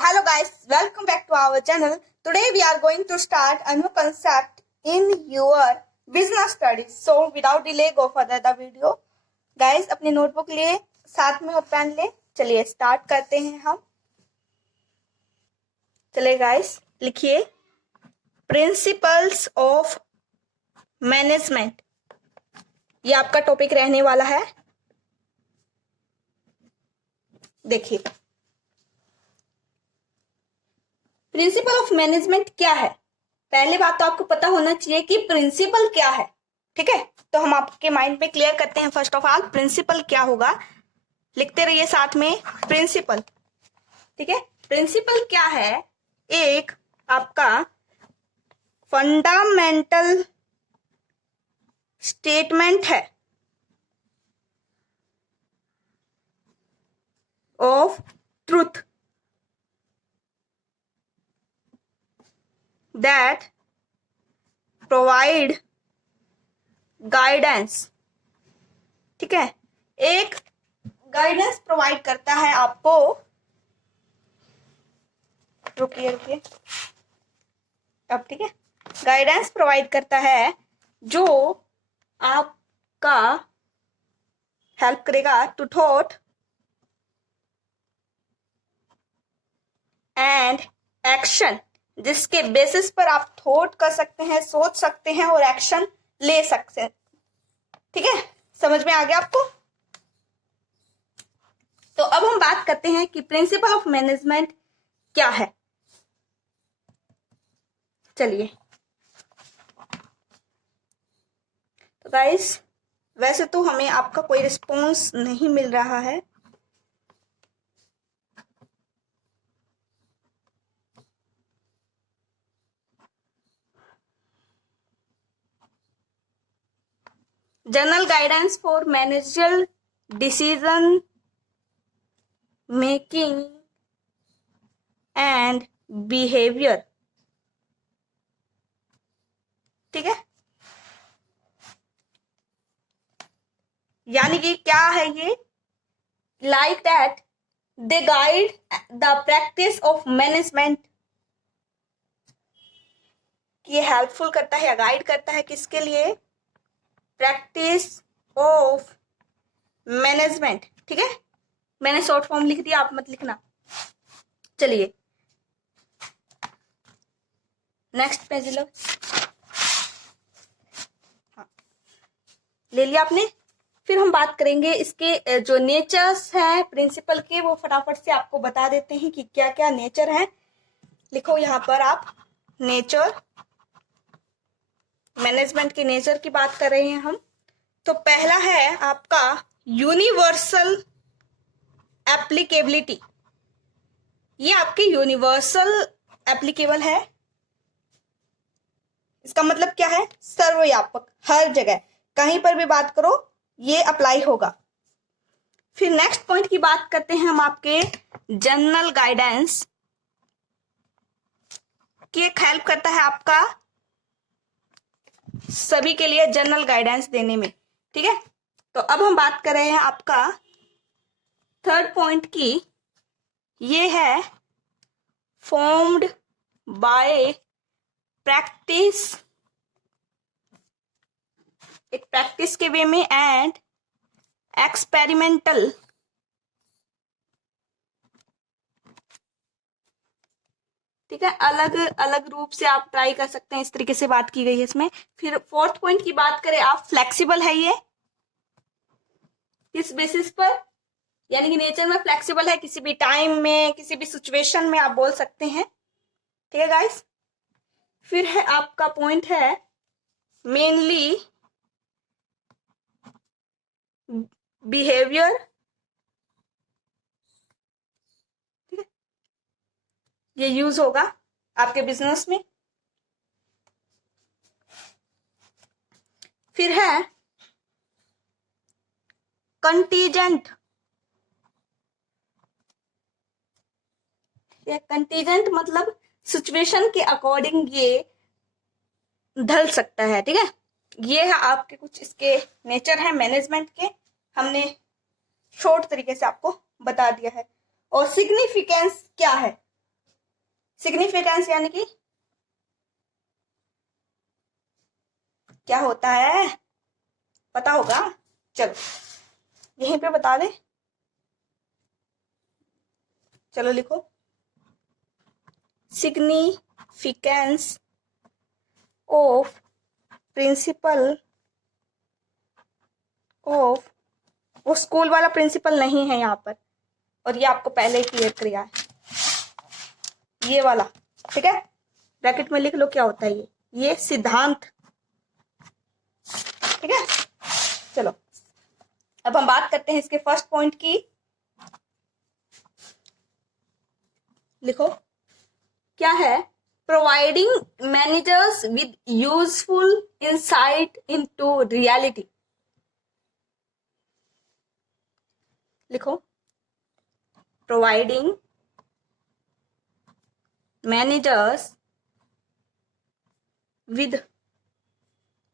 hello guys, welcome back to our channel. Today we are going to start a new concept in your business studies. So without delay, go further the video. Guys, अपनी notebook लिए साथ में और pen ले, चलिए start करते हैं हम. चलिए गाइस, लिखिए प्रिंसिपल्स ऑफ मैनेजमेंट. ये आपका टॉपिक रहने वाला है. देखिए प्रिंसिपल ऑफ मैनेजमेंट क्या है. पहले बात तो आपको पता होना चाहिए कि प्रिंसिपल क्या है. ठीक है, तो हम आपके माइंड में क्लियर करते हैं. फर्स्ट ऑफ ऑल प्रिंसिपल क्या होगा, लिखते रहिए साथ में प्रिंसिपल. ठीक है, प्रिंसिपल क्या है, एक आपका फंडामेंटल स्टेटमेंट है of truth that provide guidance. ठीक है, एक गाइडेंस प्रोवाइड करता है आपको. रुकिए अब. ठीक है, गाइडेंस प्रोवाइड करता है जो आपका हेल्प करेगा टू थॉट एंड एक्शन, जिसके बेसिस पर आप थॉट कर सकते हैं, सोच सकते हैं और एक्शन ले सकते हैं. ठीक है, समझ में आ गया आपको. तो अब हम बात करते हैं कि प्रिंसिपल ऑफ मैनेजमेंट क्या है. चलिए, तो गाइस वैसे तो हमें आपका कोई रिस्पॉन्स नहीं मिल रहा है. General guidance for managerial decision making and behaviour. ठीक है, यानी कि क्या है ये, like that they guide the practice of management. ये हेल्पफुल करता है या गाइड करता है किसके लिए, प्रैक्टिस ऑफ मैनेजमेंट. ठीक है, मैंने शॉर्ट फॉर्म लिख दिया, आप मत लिखना. चलिए नेक्स्ट पेज लो. हाँ, ले लिया आपने. फिर हम बात करेंगे इसके जो नेचर्स हैं प्रिंसिपल के, वो फटाफट से आपको बता देते हैं कि क्या क्या नेचर है. लिखो यहां पर आप नेचर. मैनेजमेंट के नेचर की बात कर रहे हैं हम. तो पहला है आपका यूनिवर्सल एप्लीकेबिलिटी. ये आपकी यूनिवर्सल एप्लीकेबल है. इसका मतलब क्या है, सर्वव्यापक, हर जगह कहीं पर भी बात करो ये अप्लाई होगा. फिर नेक्स्ट पॉइंट की बात करते हैं हम आपके जनरल गाइडेंस की. एक हेल्प करता है आपका सभी के लिए जनरल गाइडेंस देने में. ठीक है, तो अब हम बात कर रहे हैं आपका थर्ड पॉइंट की. ये है फॉर्म्ड बाय प्रैक्टिस, एक प्रैक्टिस के वे में, एंड एक्सपेरिमेंटल. ठीक है, अलग अलग रूप से आप ट्राई कर सकते हैं, इस तरीके से बात की गई है इसमें. फिर फोर्थ पॉइंट की बात करें आप, फ्लेक्सिबल है ये. किस बेसिस पर, यानी कि नेचर में फ्लेक्सिबल है, किसी भी टाइम में किसी भी सिचुएशन में आप बोल सकते हैं. ठीक है गाइस. फिर है आपका पॉइंट है मेनली बिहेवियर. ठीक है, ये यूज होगा आपके बिजनेस में. फिर है कंटीजेंट. ये कंटीजेंट मतलब सिचुएशन के अकॉर्डिंग ये ढल सकता है. ठीक है, ये है आपके कुछ इसके नेचर है मैनेजमेंट के, हमने शॉर्ट तरीके से आपको बता दिया है. और सिग्निफिकेंस क्या है, सिग्निफिकेंस यानी कि क्या होता है, पता होगा? चलो यहीं पे बता दे, चलो लिखो। सिग्निफिकेंस ऑफ प्रिंसिपल ऑफ, वो स्कूल वाला प्रिंसिपल नहीं है यहाँ पर, और ये आपको पहले ही क्लियर किया है, ये वाला, ठीक है? ब्रैकेट में लिख लो क्या होता है ये सिद्धांत, ठीक है? चलो अब हम बात करते हैं इसके फर्स्ट पॉइंट की। लिखो क्या है? Providing managers with useful insight into reality. लिखो providing managers with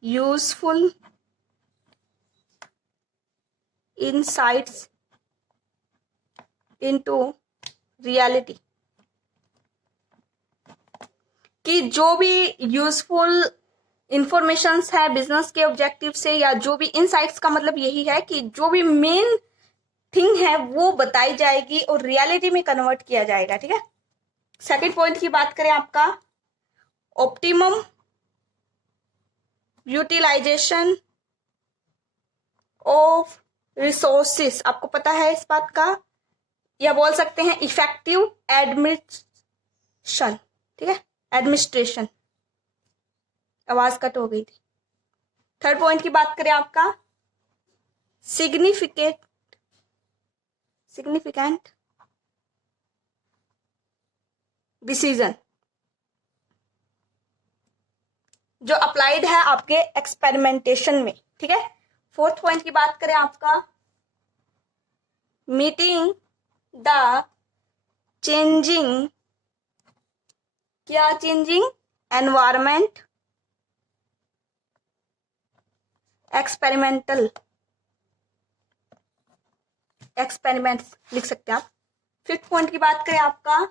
useful insights into reality, कि जो भी यूजफुल इंफॉर्मेशंस है बिजनेस के ऑब्जेक्टिव से, या जो भी इनसाइट्स का मतलब यही है कि जो भी मेन थिंग है वो बताई जाएगी और रियलिटी में कन्वर्ट किया जाएगा, ठीक है? सेकंड पॉइंट की बात करें आपका, ऑप्टिमम यूटिलाइजेशन ऑफ रिसोर्सेस, आपको पता है इस बात का, या बोल सकते हैं इफेक्टिव एडमिनिस्ट्रेशन, ठीक है? एडमिनिस्ट्रेशन, आवाज कट हो गई थी। थर्ड पॉइंट की बात करें आपका, सिग्निफिकेंट डिसीजन, जो अप्लाइड है आपके एक्सपेरिमेंटेशन में, ठीक है? फोर्थ पॉइंट की बात करें आपका, मीटिंग द चेंजिंग, क्या चेंजिंग? एनवायरमेंट, एक्सपेरिमेंट्स लिख सकते हैं आप। फिफ्थ पॉइंट की बात करें आपका,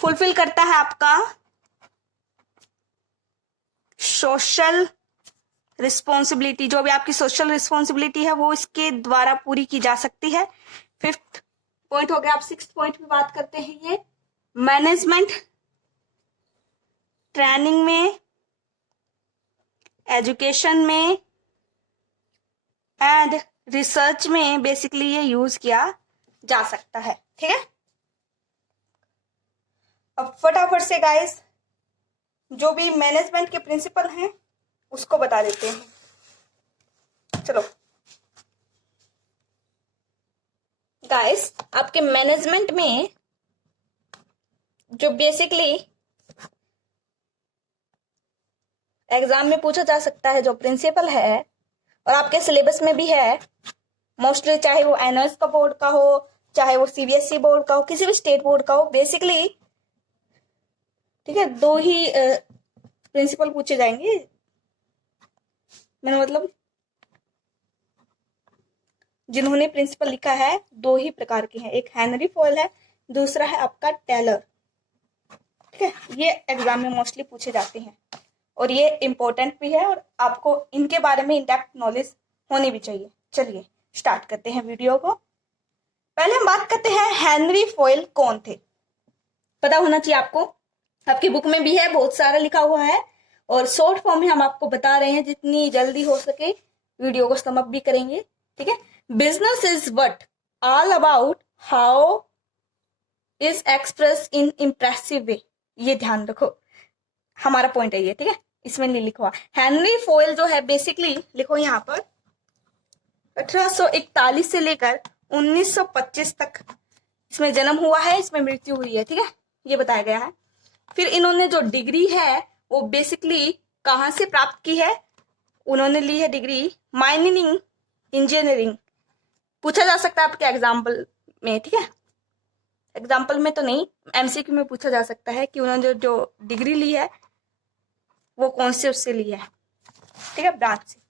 फुलफिल करता है आपका सोशल रिस्पॉन्सिबिलिटी, जो भी आपकी सोशल रिस्पॉन्सिबिलिटी है वो इसके द्वारा पूरी की जा सकती है। फिफ्थ पॉइंट हो गया। आप सिक्स्थ पॉइंट पे बात करते हैं, ये मैनेजमेंट ट्रेनिंग में, एजुकेशन में एंड रिसर्च में बेसिकली ये यूज किया जा सकता है, ठीक है? अब फटाफट से गाइस जो भी मैनेजमेंट के प्रिंसिपल हैं उसको बता देते हैं। चलो गाइस, आपके मैनेजमेंट में जो बेसिकली एग्जाम में पूछा जा सकता है, जो प्रिंसिपल है और आपके सिलेबस में भी है मोस्टली, चाहे वो एनएस का बोर्ड का हो, चाहे वो सीबीएसई बोर्ड का हो, किसी भी स्टेट बोर्ड का हो, बेसिकली ठीक है, दो ही प्रिंसिपल पूछे जाएंगे। मैंने मतलब जिन्होंने प्रिंसिपल लिखा है दो ही प्रकार के हैं, एक हेनरी फॉयल है, दूसरा है आपका टेलर, ठीक है? ये एग्जाम में मोस्टली पूछे जाते हैं और ये इंपॉर्टेंट भी है और आपको इनके बारे में इनडेप्थ नॉलेज होनी भी चाहिए। चलिए स्टार्ट करते हैं वीडियो को। पहले हम बात करते हैं हेनरी फॉयल कौन थे। पता होना चाहिए आपको, आपकी बुक में भी है, बहुत सारा लिखा हुआ है और शॉर्ट फॉर्म में हम आपको बता रहे हैं, जितनी जल्दी हो सके वीडियो को सम अप भी करेंगे, ठीक है? Business is what all about how is express in impressive way, ये ध्यान रखो, हमारा पॉइंट है ये, ठीक है? इसमें नहीं लिखा हुआ। हेनरी फॉयल जो है बेसिकली, लिखो यहाँ पर 1841 से लेकर 1925 तक इसमें जन्म हुआ है, इसमें मृत्यु हुई है, ठीक है? ये बताया गया है। फिर इन्होंने जो डिग्री है वो बेसिकली कहाँ से प्राप्त की है? उन्होंने ली है डिग्री माइनिंग इंजीनियरिंग। पूछा जा सकता है आपके एग्जाम्पल में, ठीक है? एग्जाम्पल में तो नहीं, एमसीक्यू में पूछा जा सकता है कि उन्होंने जो डिग्री ली है वो कौन से उससे ली है, ठीक है? ब्रांच से।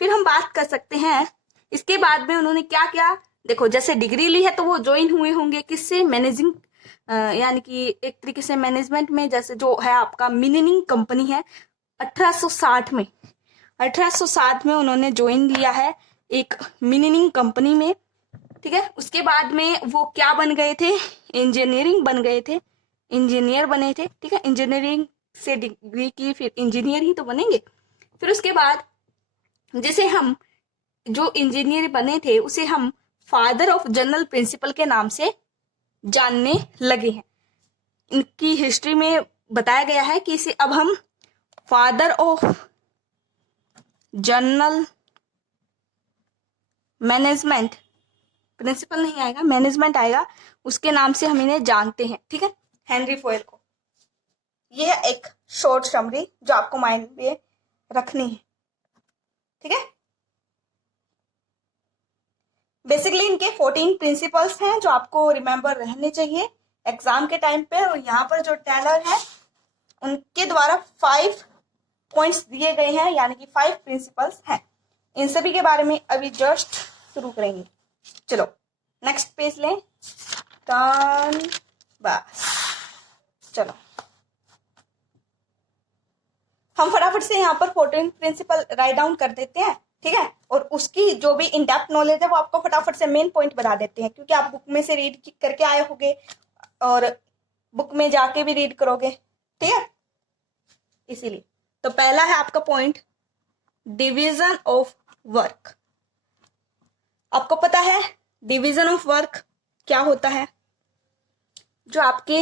फिर हम बात कर सकते हैं इसके बाद में उन्होंने क्या क्या, देखो जैसे डिग्री ली है तो वो ज्वाइन हुए होंगे किससे? मैनेजिंग यानी कि एक तरीके से मैनेजमेंट में, जैसे जो है आपका मिनिंग कंपनी है, 1860 में उन्होंने ज्वाइन लिया है एक मिनिंग कंपनी में, ठीक है। उसके बाद में वो क्या बन गए थे, इंजीनियर बने थे, ठीक है। इंजीनियरिंग से डिग्री की, फिर इंजीनियर ही तो बनेंगे। फिर उसके बाद जिसे हम, जो इंजीनियर बने थे उसे हम फादर ऑफ जनरल प्रिंसिपल के नाम से जानने लगे हैं। इनकी हिस्ट्री में बताया गया है कि इसे अब हम father of general management, principle नहीं आएगा, मैनेजमेंट आएगा, उसके नाम से हम इन्हें जानते हैं, ठीक है, हेनरी फोयल को। यह है एक शॉर्ट समरी जो आपको माइंड में रखनी है, ठीक है। बेसिकली इनके 14 प्रिंसिपल्स हैं जो आपको रिमेंबर रहने चाहिए एग्जाम के टाइम पे। और यहाँ पर जो टेलर है उनके द्वारा 5 पॉइंट्स दिए गए हैं, यानी कि 5 प्रिंसिपल्स हैं। इन सभी के बारे में अभी जस्ट शुरू करेंगे। चलो नेक्स्ट पेज लें, टर्न, बस चलो हम फटाफट से यहाँ पर 14 प्रिंसिपल राइट डाउन कर देते हैं, ठीक है। और उसकी जो भी इन डेप्थ नॉलेज है वो आपको फटाफट से मेन पॉइंट बता देते हैं, क्योंकि आप बुक में से रीड करके आए होंगे और बुक में जाके भी रीड करोगे, ठीक है, इसीलिए। तो पहला है आपका पॉइंट, डिवीजन ऑफ वर्क। आपको पता है डिवीजन ऑफ वर्क क्या होता है? जो आपके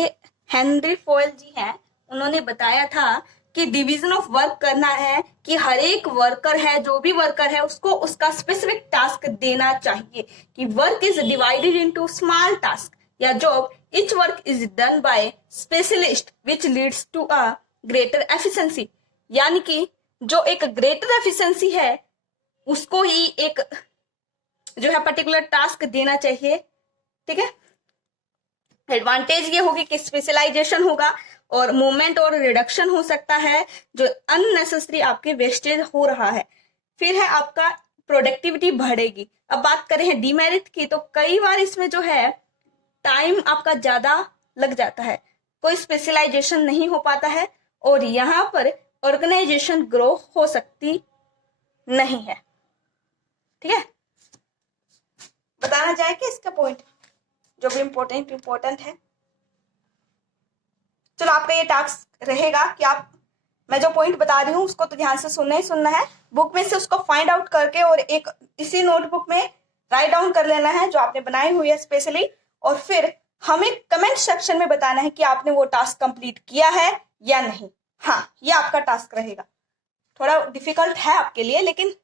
हेनरी फोयल जी हैं उन्होंने बताया था कि डिवीजन ऑफ वर्क करना है कि हर एक वर्कर है, जो भी वर्कर है, उसको उसका स्पेसिफिक टास्क देना चाहिए, कि work is divided into small task या job, each work is done by specialist which leads to a greater efficiency. यानी कि जो एक ग्रेटर एफिशिएंसी है उसको ही एक जो है पर्टिकुलर टास्क देना चाहिए, ठीक है। एडवांटेज ये होगी कि स्पेशलाइजेशन होगा और मूवमेंट और रिडक्शन हो सकता है जो अननेसेसरी आपके वेस्टेज हो रहा है। फिर है आपका प्रोडक्टिविटी बढ़ेगी। अब बात करें डीमेरिट की, तो कई बार इसमें जो है टाइम आपका ज्यादा लग जाता है, कोई स्पेशलाइजेशन नहीं हो पाता है और यहाँ पर ऑर्गेनाइजेशन ग्रो हो सकती नहीं है, ठीक है। बताना चाहे कि इसका पॉइंट जो भी इम्पोर्टेंट है। चलो आपका ये टास्क रहेगा कि आप, मैं जो पॉइंट बता रही हूँ उसको तो ध्यान से सुनना ही सुनना है, बुक में से उसको फाइंड आउट करके और एक इसी नोटबुक में राइट डाउन कर लेना है जो आपने बनाई हुई है स्पेशली, और फिर हमें कमेंट सेक्शन में बताना है कि आपने वो टास्क कंप्लीट किया है या नहीं। हाँ, ये आपका टास्क रहेगा, थोड़ा डिफिकल्ट है आपके लिए लेकिन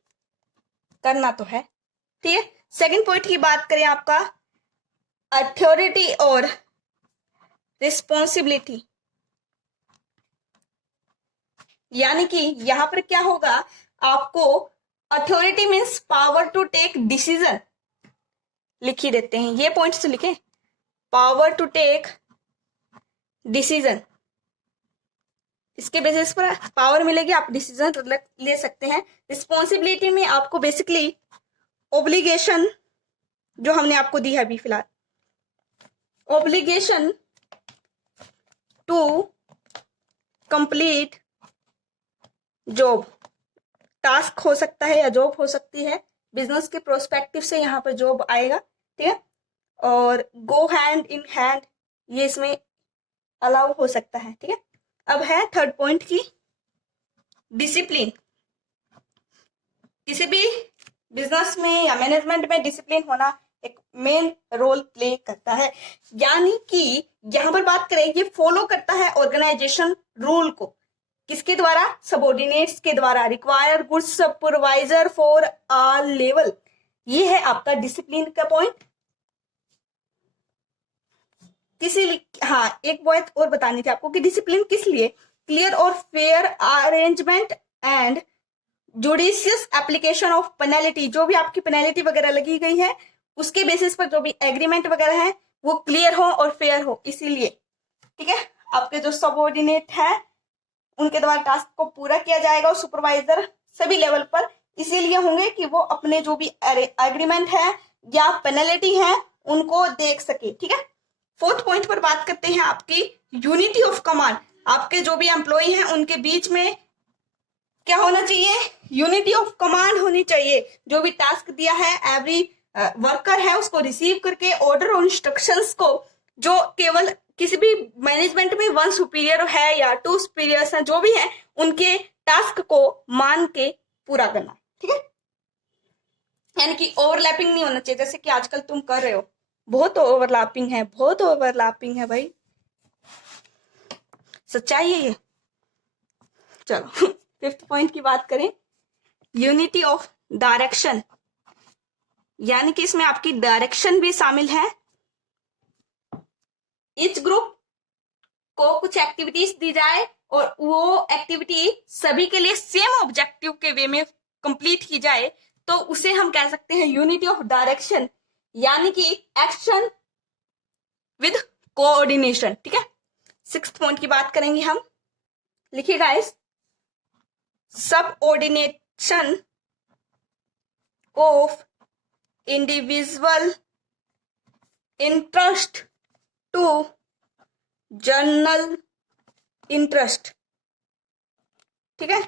करना तो है, ठीक है। सेकंड पॉइंट की बात करें, आपका अथॉरिटी और रिस्पॉन्सिबिलिटी। यानी कि यहां पर क्या होगा, आपको authority means power to take decision, लिख ही देते हैं ये पॉइंट्स तो लिखे, पावर टू टेक डिसीजन, इसके बेसिस पर पावर मिलेगी, आप डिसीजन ले सकते हैं। रिस्पॉन्सिबिलिटी में आपको बेसिकली ऑब्लिगेशन जो हमने आपको दी है अभी फिलहाल, obligation to complete job, task हो सकता है या जॉब हो सकती है, बिजनेस के प्रोस्पेक्टिव से यहाँ पर जॉब आएगा, ठीक है। और गो हैंड इन हैंड, ये इसमें अलाउ हो सकता है, ठीक है। अब है थर्ड पॉइंट की डिसिप्लिन। किसी भी बिजनेस में या मैनेजमेंट में डिसिप्लिन होना एक मेन रोल प्ले करता है, यानी कि यहां पर बात करें ये फॉलो करता है ऑर्गेनाइजेशन रूल को, किसके द्वारा, सबऑर्डिनेट्स के द्वारा, require good supervisor for all level, ये है आपका डिसिप्लिन का पॉइंट। हाँ, एक बात और बतानी थी आपको कि डिसिप्लिन किस लिए, क्लियर और fair arrangement and judicious application of penalty, जो भी आपकी पेनल्टी वगैरह लगी गई है उसके बेसिस पर जो भी एग्रीमेंट वगैरह है वो क्लियर हो और फेयर हो, इसीलिए, ठीक है। आपके जो सबऑर्डिनेट है उनके द्वारा टास्क को पूरा किया जाएगा और सुपरवाइजर सभी लेवल पर इसीलिए होंगे कि वो अपने जो भी एग्रीमेंट है या पेनल्टी है उनको देख सके, ठीक है। फोर्थ पॉइंट पर बात करते हैं आपकी यूनिटी ऑफ कमांड। आपके जो भी एम्प्लॉय हैं उनके बीच में क्या होना चाहिए, यूनिटी ऑफ कमांड होनी चाहिए। जो भी टास्क दिया है एवरी वर्कर है उसको रिसीव करके ऑर्डर और इंस्ट्रक्शंस को, जो केवल किसी भी मैनेजमेंट में वन सुपीरियर है या टू सुपीरियर्स हैं जो भी हैं, उनके टास्क को मान के पूरा करना, ठीक है। यानी कि ओवरलैपिंग नहीं होना चाहिए, जैसे कि आजकल तुम कर रहे हो, बहुत ओवरलैपिंग है, बहुत ओवरलैपिंग है भाई, सच्चाई है ये। चलो फिफ्थ पॉइंट की बात करें, यूनिटी ऑफ डायरेक्शन, यानी कि इसमें आपकी डायरेक्शन भी शामिल है। इच ग्रुप को कुछ एक्टिविटीज दी जाए और वो एक्टिविटी सभी के लिए सेम ऑब्जेक्टिव के वे में कंप्लीट की जाए, तो उसे हम कह सकते हैं यूनिटी ऑफ डायरेक्शन, यानी कि एक्शन विद कोऑर्डिनेशन, ठीक है। सिक्स्थ पॉइंट की बात करेंगे हम, लिखिए guys, subordination of individual interest to general interest, ठीक है।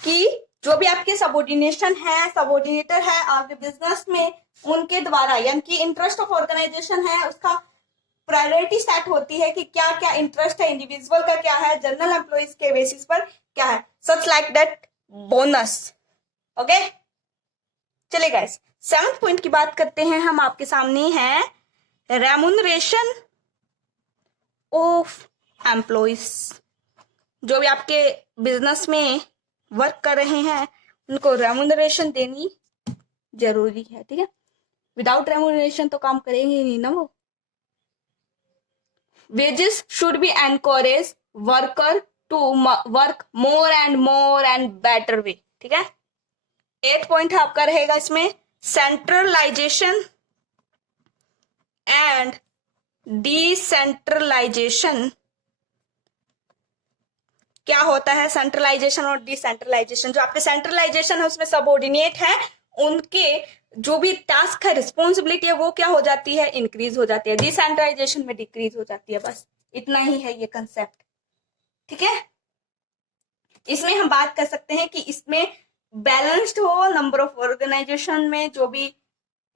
कि जो भी आपके सबऑर्डिनेशन है, सबऑर्डिनेटर है आपके बिजनेस में, उनके द्वारा, यानी कि इंटरेस्ट ऑफ ऑर्गेनाइजेशन है, उसका प्रायोरिटी सेट होती है कि क्या क्या इंटरेस्ट है इंडिविजुअल का, क्या है जनरल एम्प्लॉइज के बेसिस पर क्या है, such like that bonus, okay. चलिए गाइस, सेवंथ पॉइंट की बात करते हैं हम, आपके सामने है रेम्यूनरेशन ऑफ एम्प्लॉइज। जो भी आपके बिजनेस में वर्क कर रहे हैं उनको रेम्यूनरेशन देनी जरूरी है, ठीक है। विदाउट रेम्यूनरेशन तो काम करेंगे नहीं ना वो। Wages should be encourage worker to work more and better way, ठीक है। 8 पॉइंट आपका रहेगा इसमें, सेंट्रलाइजेशन एंड डिसेंट्रलाइजेशन। क्या होता है सेंट्रलाइजेशन और डिसेंट्रलाइजेशन? जो आपके सेंट्रलाइजेशन है उसमें सबऑर्डिनेट है, उनके जो भी टास्क है, रिस्पॉन्सिबिलिटी है, वो क्या हो जाती है, इंक्रीज हो जाती है। डिसेंट्रलाइजेशन में डिक्रीज हो जाती है, बस इतना ही है ये कंसेप्ट, ठीक है। इसमें हम बात कर सकते हैं कि इसमें बैलेंस्ड हो नंबर ऑफ ऑर्गेनाइजेशन में, जो भी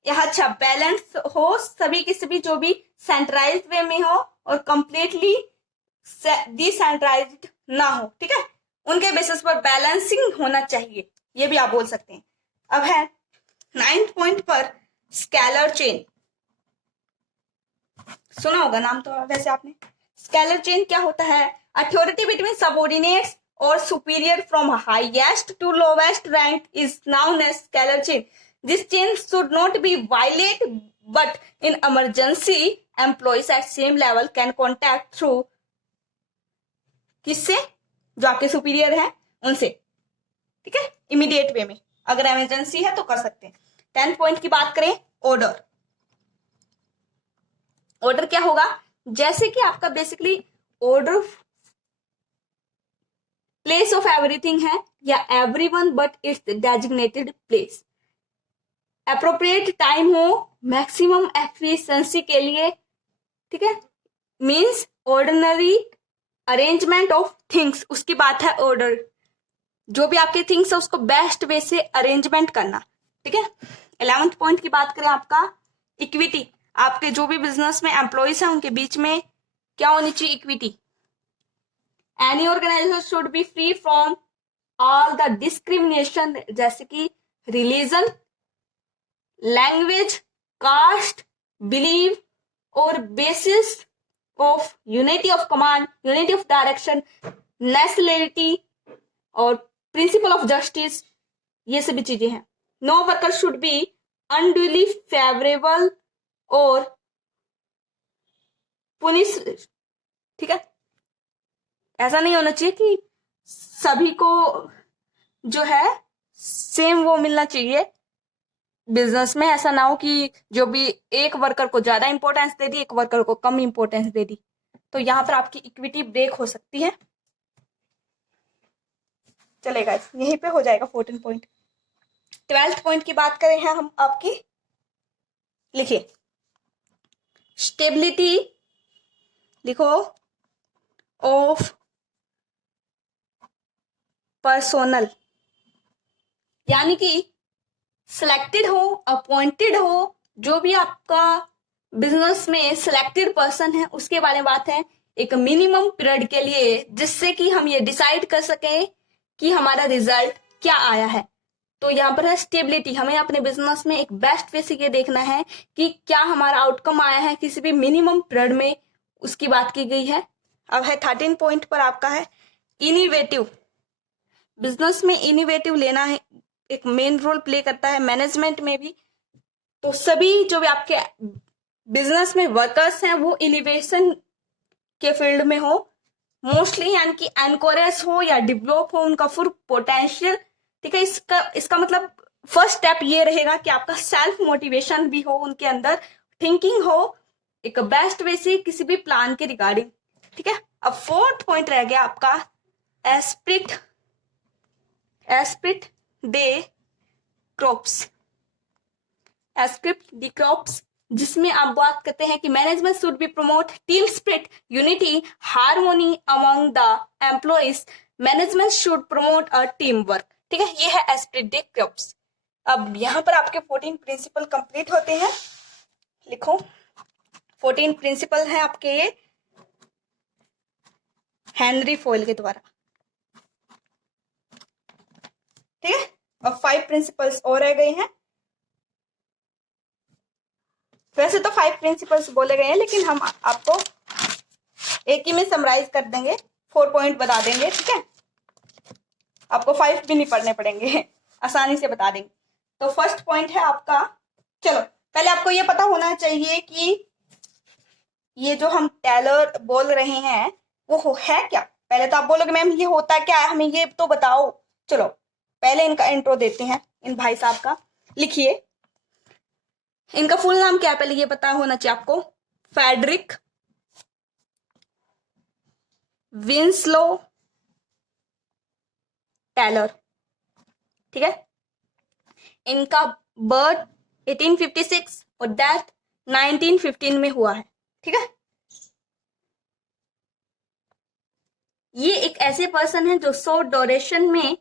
यहाँ अच्छा बैलेंस हो सभी की सभी, जो भी सेंट्रलाइज्ड वे में हो और कंप्लीटली डिसेंट्रलाइज्ड ना हो, ठीक है। उनके बेसिस पर बैलेंसिंग होना चाहिए, ये भी आप बोल सकते हैं। अब है 9th पॉइंट पर स्केलर चेन, सुना होगा नाम तो वैसे आपने। स्केलर चेन क्या होता है? अथॉरिटी बिटवीन सबऑर्डिनेट्स और superior from highest to lowest rank is known as scalar chain. This chain should not be violate, but in emergency employees at same level can contact through, किससे? जो आपके superior है उनसे, ठीक है, immediate वे में। अगर इमरजेंसी है तो कर सकते हैं। 10th पॉइंट की बात करें, ऑर्डर। ऑर्डर क्या होगा? जैसे कि आपका basically order place of everything है या everyone but it's designated place. Appropriate time हो मैक्सिमम एफिशिएंसी के लिए, ठीक है, means ordinary arrangement of things, उसकी बात है ऑर्डर। जो भी आपके थिंग्स है उसको बेस्ट वे से अरेंजमेंट करना, ठीक है। 11th पॉइंट की बात करें, आपका इक्विटी। आपके जो भी बिजनेस में एम्प्लॉइज हैं उनके बीच में क्या होनी चाहिए? Equity. Any organisation should be free from all the discrimination, जैसे कि रिलीजन, लैंग्वेज, कास्ट, बिलीव और basis of unity of command, unity of direction, nationality और प्रिंसिपल ऑफ जस्टिस, ये सभी चीजें हैं। No worker should be unduly favourable और punish, ठीक है। ऐसा नहीं होना चाहिए कि सभी को जो है सेम वो मिलना चाहिए। बिजनेस में ऐसा ना हो कि जो भी एक वर्कर को ज्यादा इंपॉर्टेंस दे दी, एक वर्कर को कम इंपॉर्टेंस दे दी, तो यहां पर आपकी इक्विटी ब्रेक हो सकती है। चलेगा, यहीं पे हो जाएगा 14 पॉइंट। 12th पॉइंट की बात करें हैं हम आपकी, लिखिए, स्टेबिलिटी लिखो ऑफ पर्सोनल, यानी कि सिलेक्टेड हो, अपॉइंटेड हो, जो भी आपका बिजनेस में सिलेक्टेड पर्सन है उसके बारे में बात है, एक मिनिमम पीरियड के लिए, जिससे कि हम ये डिसाइड कर सकें कि हमारा रिजल्ट क्या आया है। तो यहाँ पर है स्टेबिलिटी, हमें अपने बिजनेस में एक बेस्ट वे से ये देखना है कि क्या हमारा आउटकम आया है किसी भी मिनिमम पीरियड में, उसकी बात की गई है। अब है 13 पॉइंट पर आपका है इनोवेटिव। बिजनेस में इनोवेटिव लेना है एक मेन रोल प्ले करता है, मैनेजमेंट में भी। तो सभी जो भी आपके बिजनेस में वर्कर्स हैं वो इनोवेशन के फील्ड में हो मोस्टली, यानी कि एनकोरेज हो या डेवलप हो उनका फुल पोटेंशियल। ठीक है, इसका मतलब फर्स्ट स्टेप ये रहेगा कि आपका सेल्फ मोटिवेशन भी हो उनके अंदर, थिंकिंग हो एक बेस्ट वे से किसी भी प्लान के रिगार्डिंग। ठीक है, अब फोर्थ पॉइंट रह गया आपका एस्पिरिट दे क्रॉप्स, एस्क्रिप्ट दी क्रॉप्स, जिसमें आप बात करते हैं कि management should be promote team spirit, unity, harmony among the employees, management should promote a team work. ठीक है, ये है एस्क्रिप्ट दी क्रॉप्स। अब यहाँ पर आपके 14 प्रिंसिपल कंप्लीट होते हैं। लिखो 14 प्रिंसिपल है आपके ये हेनरी फोयल के द्वारा। ठीक है, अब 5 प्रिंसिपल्स और रह गए हैं। वैसे तो 5 प्रिंसिपल्स बोले गए हैं, लेकिन हम आपको एक ही में समराइज कर देंगे, 4 पॉइंट बता देंगे। ठीक है, आपको 5 भी नहीं पढ़ने पड़ेंगे, आसानी से बता देंगे। तो फर्स्ट पॉइंट है आपका, चलो पहले आपको ये पता होना चाहिए कि ये जो हम टेलर बोल रहे हैं वो है क्या। पहले तो आप बोलोगे मैम ये होता क्या है, हमें ये तो बताओ। चलो पहले इनका इंट्रो देते हैं इन भाई साहब का। लिखिए इनका फुल नाम क्या है, पहले ये पता होना चाहिए आपको। Frederick Winslow Taylor. ठीक है, इनका बर्थ 1856 और डेथ 1915 में हुआ है। ठीक है, ये एक ऐसे पर्सन है जो शॉर्ट ड्यूरेशन में,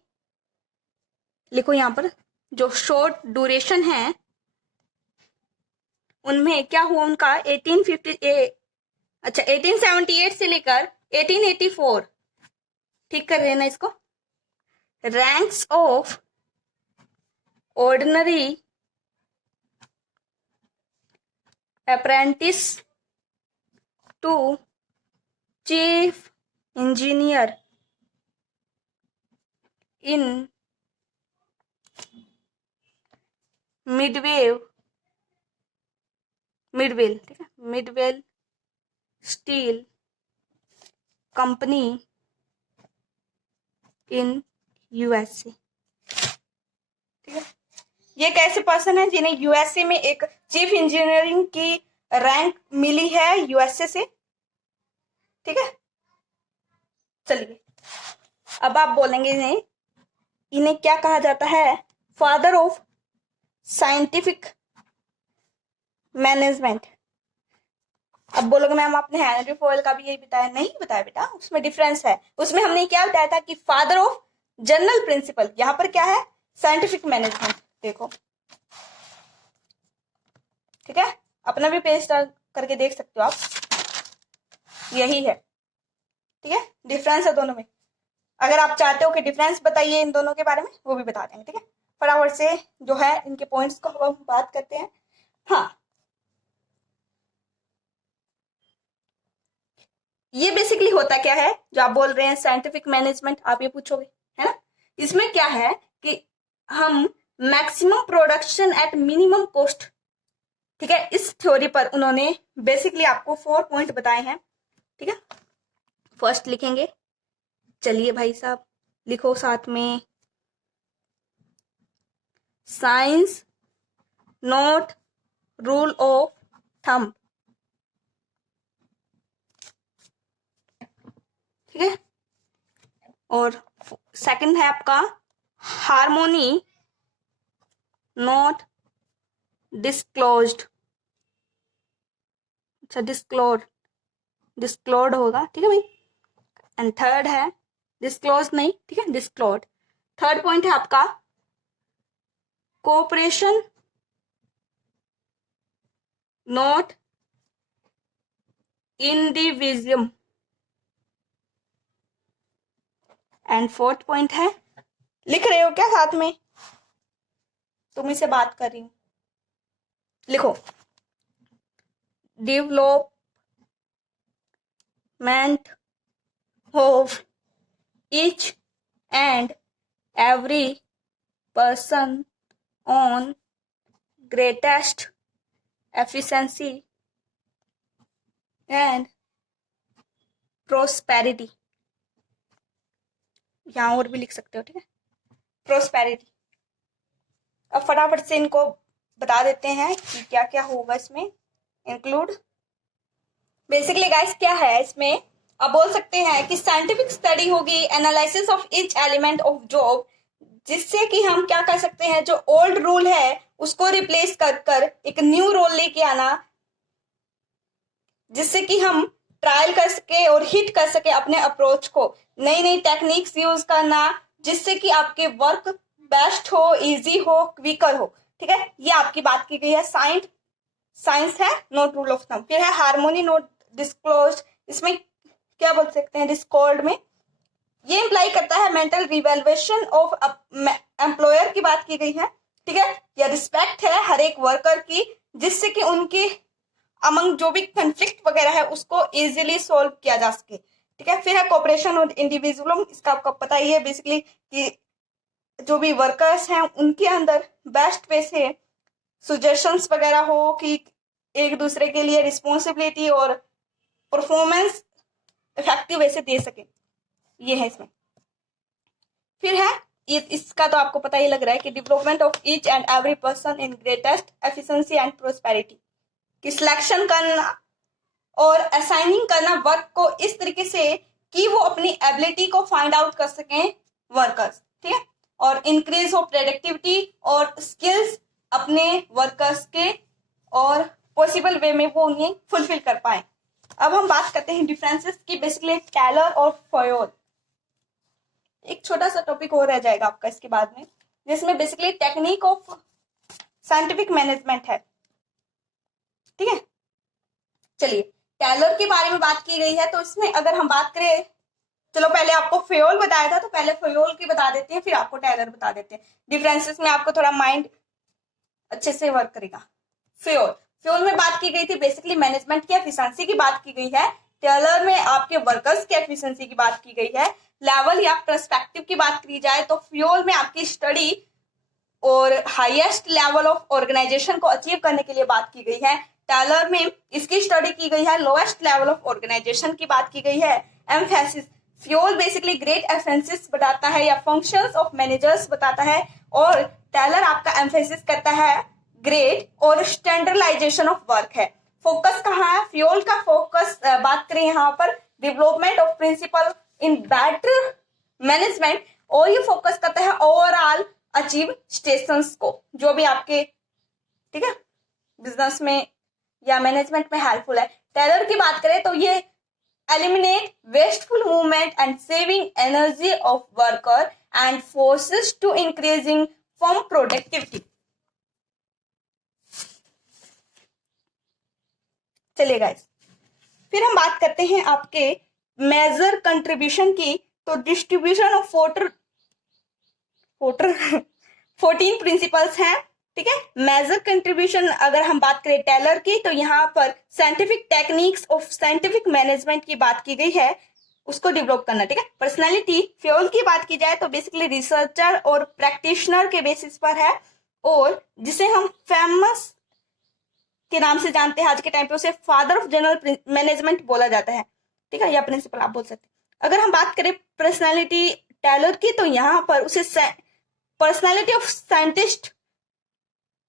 लिखो यहां पर, जो शॉर्ट ड्यूरेशन है उनमें क्या हुआ उनका 1878 से लेकर 1884, ठीक कर लेना इसको, ranks of ordinary apprentice to chief engineer in Midvale steel company in USA. ठीक है, ये एक ऐसे पर्सन है जिन्हें यूएसए में एक चीफ इंजीनियरिंग की रैंक मिली है यूएसए से। ठीक है, चलिए अब आप बोलेंगे इन्हें क्या कहा जाता है, फादर ऑफ साइंटिफिक मैनेजमेंट। अब बोलोगे मैम आपने हेनरी फोयल का भी यही बताया, नहीं बताया बेटा, उसमें डिफरेंस है। उसमें हमने क्या बताया था कि फादर ऑफ जनरल प्रिंसिपल, यहां पर क्या है साइंटिफिक मैनेजमेंट। देखो ठीक है, अपना भी पेज करके देख सकते हो आप, यही है। ठीक है, डिफरेंस है दोनों में। अगर आप चाहते हो कि डिफरेंस बताइए इन दोनों के बारे में, वो भी बता देंगे। ठीक है, फटाफट से जो है इनके पॉइंट्स को हम बात करते हैं। हाँ, ये बेसिकली होता क्या है जो आप बोल रहे हैं साइंटिफिक मैनेजमेंट, आप ये पूछोगे है ना। इसमें क्या है कि हम maximum production at minimum cost, ठीक है, इस थ्योरी पर उन्होंने बेसिकली आपको 4 पॉइंट बताए हैं। ठीक है, फर्स्ट लिखेंगे, चलिए भाई साहब लिखो साथ में, science not rule of thumb. ठीक है, और सेकंड है आपका हार्मोनी नॉट डिस्क्लोज्ड, अच्छा डिस्क्लोज डिस्क्लोज होगा, ठीक है भाई। एंड थर्ड है डिस्क्लोज नहीं, ठीक है, डिस्क्लोज। थर्ड पॉइंट है आपका cooperation not individual. And fourth point है, लिख रहे हो क्या साथ में? तुम से बात कर रही हूं, लिखो। Development of each and every person on greatest efficiency and prosperity. यहां और भी लिख सकते हो, ठीक है, प्रोस्पेरिटी। अब फटाफट से इनको बता देते हैं कि क्या क्या होगा इसमें इंक्लूड। बेसिकली गाइस क्या है इसमें, अब बोल सकते हैं कि साइंटिफिक स्टडी होगी, analysis of each element of job, जिससे कि हम क्या कर सकते हैं, जो ओल्ड रूल है उसको रिप्लेस कर कर एक न्यू रूल लेके आना, जिससे कि हम ट्रायल कर सके और हिट कर सके अपने अप्रोच को, नई नई टेक्निक्स यूज करना, जिससे कि आपके वर्क बेस्ट हो, इजी हो, क्विकर हो, ठीक है। ये आपकी बात की गई है। साइंस है नोट रूल ऑफ थंब। फिर है हार्मोनी नोट डिस्क्लोज। इसमें क्या बोल सकते हैं, डिस्कॉर्ड में ये इंप्लाई करता है मेंटल रिवेल्युएशन ऑफ एम्प्लॉयर की बात की गई है, ठीक है। या रिस्पेक्ट है हर एक वर्कर की, जिससे कि उनकी अमंग जो भी कंफ्लिक्ट वगैरह है उसको इजीली सॉल्व किया जा सके, ठीक है। फिर है कोऑपरेशन और इंडिविजुअल। इसका आपको पता ही है बेसिकली कि जो भी वर्कर्स हैं उनके अंदर बेस्ट वे से सुजेशंस वगैरह हो कि एक दूसरे के लिए रिस्पॉन्सिबिलिटी और परफॉर्मेंस इफेक्टिव वे से दे सके, ये है इसमें। फिर है इसका तो आपको पता ही लग रहा है कि development of each and every person in greatest efficiency and prosperity, कि सिलेक्शन करना और असाइनिंग करना वर्क को इस तरीके से कि वो अपनी एबिलिटी को फाइंड आउट कर सकें वर्कर्स, ठीक है। और इंक्रीज ऑफ प्रोडक्टिविटी और स्किल्स अपने वर्कर्स के, और पॉसिबल वे में वो उन्हें फुलफिल कर पाए। अब हम बात करते हैं डिफरेंसेस की। बेसिकली टेलर और फयोल, एक छोटा सा टॉपिक हो रह जाएगा आपका इसके बाद में, जिसमें basically technique of scientific management है, ठीक है। चलिए टेलर के बारे में बात की गई है, तो इसमें अगर हम बात करें, चलो पहले आपको फ्योल बताया था तो पहले फ्योल की बता देते हैं, फिर आपको टेलर बता देते हैं। डिफरेंसेस में आपको थोड़ा माइंड अच्छे से वर्क करेगा। फ्योल में बात की गई थी बेसिकली मैनेजमेंट की एफिशिएंसी की बात की गई है। टेलर में आपके वर्कर्स की एफिशिएंसी की बात की गई है। लेवल या पर्सपेक्टिव की बात की जाए तो फ्योल में आपकी स्टडी और हाईएस्ट लेवल ऑफ ऑर्गेनाइजेशन को अचीव करने के लिए बात की गई है। टेलर में इसकी स्टडी की गई है, लोएस्ट लेवल ऑफ ऑर्गेनाइजेशन की बात की गई है। एम्फेसिस, फ्योल बेसिकली ग्रेट एफेंसिस बताता है या फंक्शंस ऑफ मैनेजर्स बताता है, और टेलर आपका एम्फेसिस करता है ग्रेट और स्टैंडर्डाइजेशन ऑफ वर्क है। फोकस कहाँ है, फ्योल का फोकस बात करें यहाँ पर development of principle in better management, और ये फोकस करता है ओवरऑल अचीव स्टेशंस को, जो भी आपके, ठीक है, बिजनेस में या मैनेजमेंट में हेल्पफुल है। टेलर की बात करें तो ये eliminate wasteful movement and saving energy of worker and forces to increasing firm productivity. चलिए गाइस, फिर हम बात करते हैं आपके मेजर कंट्रीब्यूशन की। तो डिस्ट्रीब्यूशन ऑफ 14 प्रिंसिपल्स हैं, ठीक है। मेजर कंट्रीब्यूशन अगर हम बात करें टेलर की, तो यहाँ पर scientific techniques of scientific management की बात की गई है, उसको डेवलप करना, ठीक है। पर्सनालिटी फ्योल की बात की जाए तो बेसिकली रिसर्चर और प्रैक्टिशनर के बेसिस पर है, और जिसे हम फेमस के नाम से जानते हैं आज के टाइम पे, उसे फादर ऑफ जनरल मैनेजमेंट बोला जाता है, ठीक है, या प्रिंसिपल आप बोल सकते हैं। अगर हम बात करें पर्सनालिटी टेलर की, तो यहाँ पर उसे पर्सनालिटी ऑफ साइंटिस्ट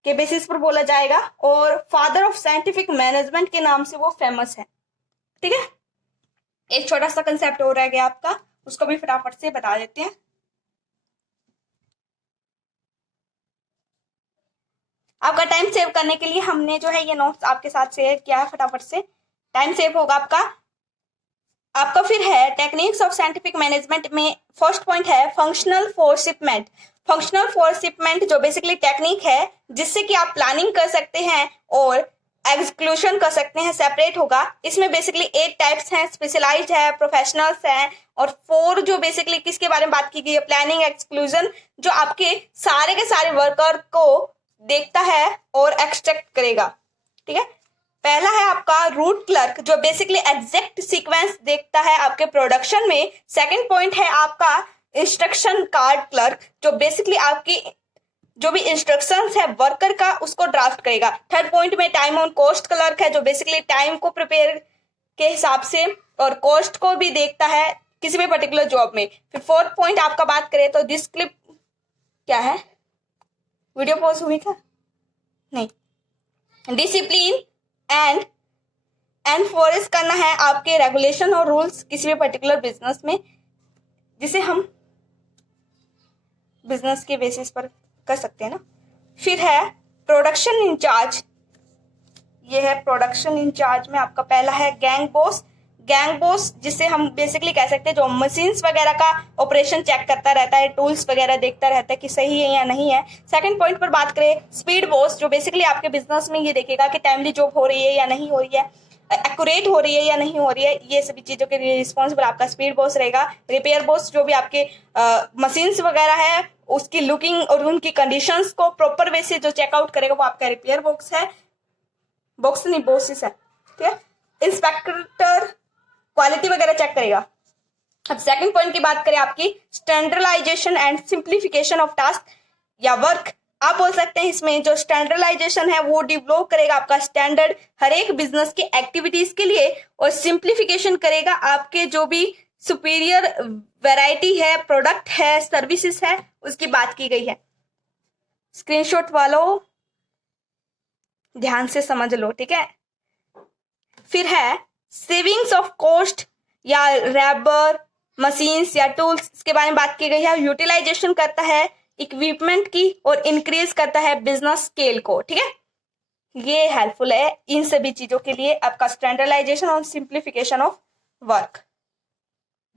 के बेसिस पर बोला जाएगा, और फादर ऑफ साइंटिफिक मैनेजमेंट के नाम से वो फेमस है, ठीक है। एक छोटा सा कंसेप्ट हो रह गया आपका, उसको भी फटाफट से बता देते हैं। आपका टाइम सेव करने के लिए हमने जो है ये नोट्स आपके साथ शेयर किया है, फटाफट से टाइम सेव होगा आपका। आपका फिर है टेक्निक्स ऑफ साइंटिफिक मैनेजमेंट में फर्स्ट पॉइंट है फंक्शनल फोरशिपमेंट। फंक्शनल फोरशिपमेंट जो बेसिकली टेक्निक है जिससे कि आप प्लानिंग कर सकते हैं और एग्जीक्यूशन कर सकते हैं, सेपरेट होगा। इसमें बेसिकली 8 टाइप्स हैं, स्पेशलाइज्ड है, प्रोफेशनल्स हैं, और 4 जो बेसिकली किसके बारे में बात की गई है, प्लानिंग, एक्सक्लूजन, जो आपके सारे के सारे वर्कर को देखता है और एक्सट्रैक्ट करेगा। ठीक है, पहला है आपका रूट क्लर्क जो बेसिकली एग्जैक्ट सीक्वेंस देखता है आपके प्रोडक्शन में। सेकंड पॉइंट है आपका इंस्ट्रक्शन कार्ड क्लर्क जो बेसिकली आपकी जो भी इंस्ट्रक्शंस है वर्कर का उसको ड्राफ्ट करेगा। थर्ड पॉइंट में टाइम ऑन कॉस्ट क्लर्क है जो बेसिकली टाइम को प्रिपेयर के हिसाब से और कॉस्ट को भी देखता है किसी भी पर्टिकुलर जॉब में। फिर फोर्थ पॉइंट आपका बात करें तो दिस क्लिप क्या है, वीडियो पॉज हुई क्या, नहीं, डिसिप्लिन एंड एनफोर्स करना है आपके रेगुलेशन और रूल्स किसी भी पर्टिकुलर बिजनेस में, जिसे हम बिजनेस के बेसिस पर कर सकते हैं ना। फिर है प्रोडक्शन इंचार्ज, ये है प्रोडक्शन इंचार्ज में आपका पहला है गैंग बॉस। गैंग बॉस जिसे हम बेसिकली कह सकते हैं जो मशीन्स वगैरह का ऑपरेशन चेक करता रहता है, टूल्स वगैरह देखता रहता है कि सही है या नहीं है। सेकंड पॉइंट पर बात करें स्पीड बॉस जो बेसिकली आपके बिजनेस में ये देखेगा कि टाइमली जॉब हो रही है या नहीं हो रही है, एक्यूरेट हो रही है या नहीं हो रही है, ये सभी चीजों के लिए रिस्पॉन्सिबल आपका स्पीड बॉस रहेगा। रिपेयर बॉस जो भी आपके मशीन्स वगैरह है उसकी लुकिंग और उनकी कंडीशंस को प्रॉपर वे से जो चेकआउट करेगा वो आपका रिपेयर बॉक्स है, बॉक्स नहीं बॉसेस है। ठीक है, इंस्पेक्टर क्वालिटी वगैरह चेक करेगा। अब सेकंड पॉइंट की बात करें आपकी standardization and simplification of task या वर्क, आप बोल सकते हैं इसमें जो स्टैंडर्डाइजेशन है वो डेवलप करेगा आपका स्टैंडर्ड हर एक बिजनेस की एक्टिविटीज के लिए, और सिंप्लीफिकेशन करेगा आपके जो भी सुपीरियर वैरायटी है, प्रोडक्ट है, सर्विसेज है, उसकी बात की गई है। स्क्रीनशॉट वालों ध्यान से समझ लो, ठीक है। फिर है सेविंग्स ऑफ कॉस्ट या रैबर मशीन्स या टूल्स, इसके बारे में बात की गई है। यूटिलाइजेशन करता है इक्विपमेंट की और इंक्रीज करता है बिजनेस स्केल को। ठीक है, ये हेल्पफुल है इन सभी चीजों के लिए आपका स्टैंडर्डाइजेशन और सिंप्लीफिकेशन ऑफ वर्क।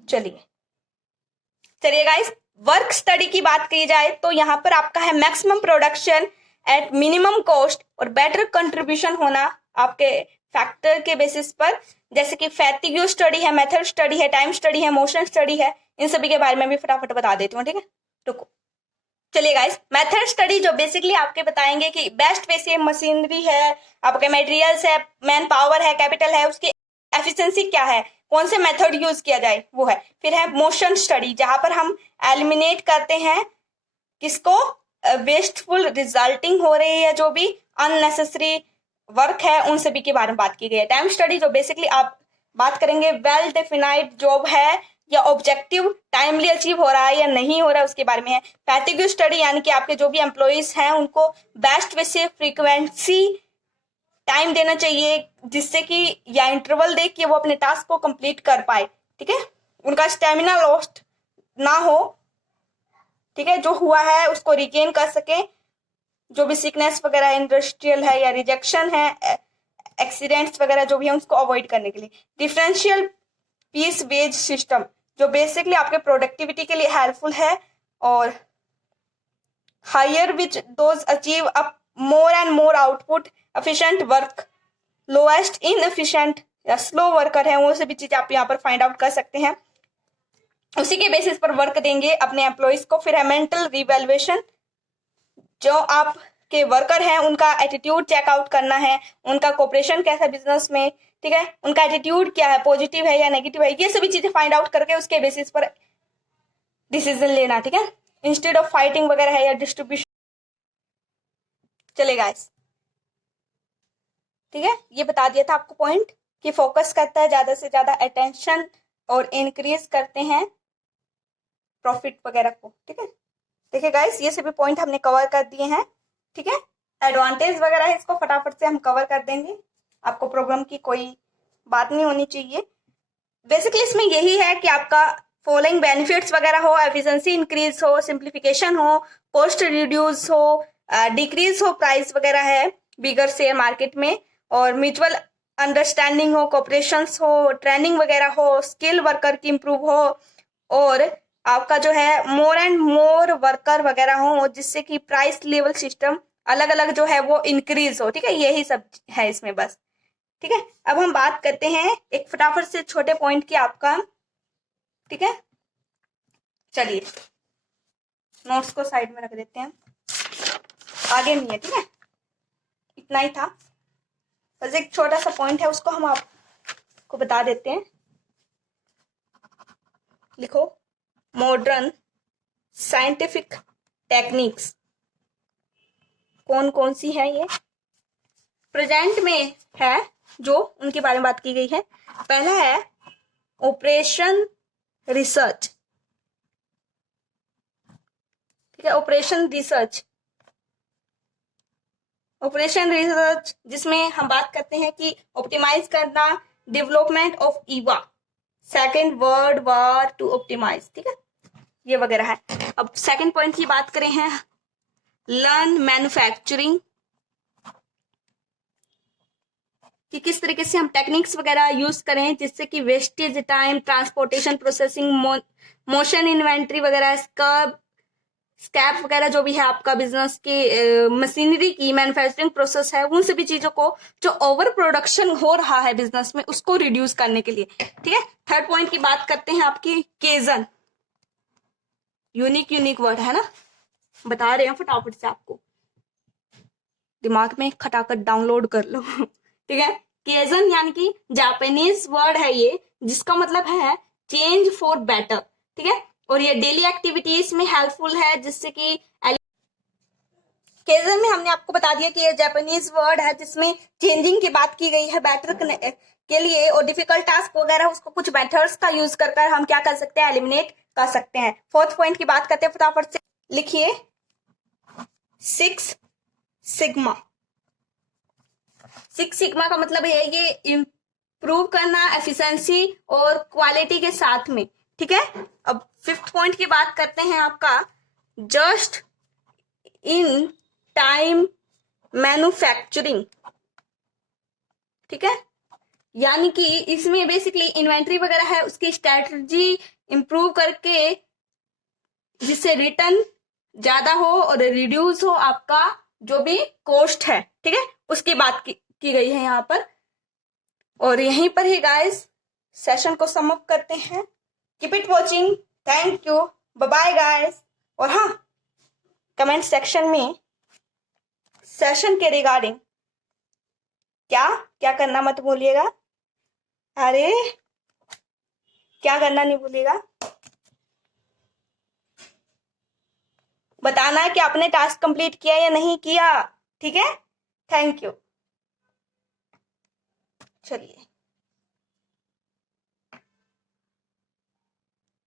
चलिए गाइस, वर्क स्टडी की बात की जाए तो यहां पर आपका है maximum production at minimum cost और बेटर कंट्रीब्यूशन होना आपके फैक्टर के बेसिस पर, जैसे कि फैटिग्यू स्टडी है, मेथड स्टडी है, टाइम स्टडी है, मोशन स्टडी है, इन सभी के बारे में भी फटाफट बता देती हूँ। ठीक है, रुको। चलिए गाइस, मेथड स्टडी जो बेसिकली आपके बताएंगे कि बेस्ट वे से मशीनरी है, आपके मटेरियल्स है, मैन पावर है, कैपिटल है, उसकी एफिशिएंसी क्या है, कौन से मेथड यूज किया जाए वो है। फिर है मोशन स्टडी जहां पर हम एलिमिनेट करते हैं किसको, वेस्टफुल रिजल्टिंग हो रही है जो भी अननेसेसरी वर्क है, उन सभी के बारे में बात की गई है। टाइम स्टडी जो बेसिकली आप बात करेंगे वेल डिफाइंड जॉब है या ऑब्जेक्टिव टाइमली अचीव हो रहा है या नहीं हो रहा है उसके बारे में है। फैटिग्यू स्टडी यानी कि आपके जो भी एम्प्लॉइज हैं उनको बेस्ट वे से फ्रीक्वेंसी टाइम देना चाहिए जिससे कि या इंटरवल दे कि वो अपने टास्क को कंप्लीट कर पाए। ठीक है, उनका स्टेमिना लॉस्ट ना हो। ठीक है, जो हुआ है उसको रिगेन कर सके, जो भी सिकनेस वगैरह इंडस्ट्रियल है या रिजेक्शन है, एक्सीडेंट्स वगैरह जो भी है उसको अवॉइड करने के लिए। डिफरेंशियल पीस वेज सिस्टम जो बेसिकली आपके प्रोडक्टिविटी के लिए हेल्पफुल है, और higher which those achieve up more and more output, efficient work, lowest inefficient या स्लो वर्कर है, वो सभी चीज आप यहाँ पर फाइंड आउट कर सकते हैं। उसी के बेसिस पर वर्क देंगे अपने एम्प्लॉइज को। फिर है मेंटल रिवैल्यूएशन, जो आपके वर्कर हैं उनका एटीट्यूड चेकआउट करना है, उनका कोऑपरेशन कैसा बिजनेस में, ठीक है, उनका एटीट्यूड क्या है, पॉजिटिव है या नेगेटिव है, ये सभी चीजें फाइंड आउट करके उसके बेसिस पर डिसीजन लेना। ठीक है, इंस्टेड ऑफ फाइटिंग वगैरह है या डिस्ट्रीब्यूशन। चलेगा गाइस, ठीक है, ये बता दिया था आपको पॉइंट कि फोकस करता है ज्यादा से ज्यादा अटेंशन और इंक्रीज करते हैं प्रॉफिट वगैरह को। ठीक है, देखिए गाइस, ये सभी पॉइंट हमने कवर कर दिए हैं। ठीक है, एडवांटेज वगैरह है इसको फटाफट से हम कवर कर देंगे, आपको प्रॉब्लम की कोई बात नहीं होनी चाहिए। बेसिकली इसमें यही है कि आपका फॉलोइंग बेनिफिट्स वगैरह हो, एफिशिएंसी इंक्रीज हो, सिंप्लीफिकेशन हो, कॉस्ट रिड्यूस हो, डिक्रीज हो प्राइस वगैरह है बिगर शेयर मार्केट में, और म्यूचुअल अंडरस्टैंडिंग हो, कोऑपरेशंस हो, ट्रेनिंग वगैरह हो, स्किल वर्कर की इम्प्रूव हो, और आपका जो है मोर एंड मोर वर्कर वगैरह हो, जिससे कि प्राइस लेवल सिस्टम अलग अलग जो है वो इंक्रीज हो। ठीक है, यही सब है इसमें बस। ठीक है, अब हम बात करते हैं एक फटाफट से छोटे पॉइंट की आपका। ठीक है, चलिए नोट्स को साइड में रख देते हैं, आगे नहीं है। ठीक है, इतना ही था, बस एक छोटा सा पॉइंट है, उसको हम आपको बता देते हैं। लिखो, मॉडर्न साइंटिफिक टेक्निक्स कौन कौन सी है ये प्रेजेंट में है, जो उनके बारे में बात की गई है। पहला है ऑपरेशन रिसर्च। ठीक है, ऑपरेशन रिसर्च जिसमें हम बात करते हैं कि ऑप्टिमाइज करना, डेवलपमेंट ऑफ ईवा, second world war two optimize. ठीक है, ये वगैरह है। अब सेकेंड पॉइंट की बात करें हैं, लर्न मैन्युफैक्चरिंग, कि किस तरीके से हम टेक्निक्स वगैरह यूज करें जिससे कि wastage time, transportation, processing, motion inventory वगैरह, स्क्रैप वगैरह जो भी है आपका बिजनेस की मशीनरी की मैन्युफैक्चरिंग प्रोसेस है, उन सभी चीजों को जो ओवर प्रोडक्शन हो रहा है बिजनेस में, उसको रिड्यूस करने के लिए। ठीक है, थर्ड पॉइंट की बात करते हैं आपकी केजन, यूनिक वर्ड है ना, बता रहे हैं फटाफट से, आपको दिमाग में खटाखट डाउनलोड कर लो। ठीक है, केजन यानी कि जापानीज वर्ड है ये, जिसका मतलब है चेंज फॉर बेटर। ठीक है, और ये डेली एक्टिविटीज में हेल्पफुल है, जिससे कि केजन में हमने आपको बता दिया कि ये जापानीज वर्ड है जिसमें चेंजिंग की बात की गई है बेटर के लिए, और डिफिकल्ट टास्क वगैरह उसको कुछ मेथड्स का यूज कर हम क्या कर सकते हैं, एलिमिनेट कर सकते हैं। फोर्थ पॉइंट की बात करते हैं, फटाफट से लिखिए, 6 सिग्मा। 6 सिग्मा का मतलब है ये इम्प्रूव करना एफिशिएंसी और क्वालिटी के साथ में। ठीक है, अब फिफ्थ पॉइंट की बात करते हैं आपका, जस्ट इन टाइम मैन्युफैक्चरिंग। ठीक है, यानी कि इसमें बेसिकली इन्वेंट्री वगैरह है, उसकी स्ट्रेटजी इंप्रूव करके, जिससे रिटर्न ज्यादा हो और रिड्यूस हो आपका जो भी कॉस्ट है। ठीक है, उसकी बात की गई है यहाँ पर। और यहीं पर ही गाइस सेशन को सम अप करते हैं। Keep it watching, thank you, bye bye guys. और हाँ, कमेंट सेक्शन में सेशन के रिगार्डिंग क्या क्या करना मत भूलिएगा। अरे क्या करना नहीं भूलिएगा, बताना है कि आपने टास्क कंप्लीट किया या नहीं किया। ठीक है, थैंक यू। चलिए।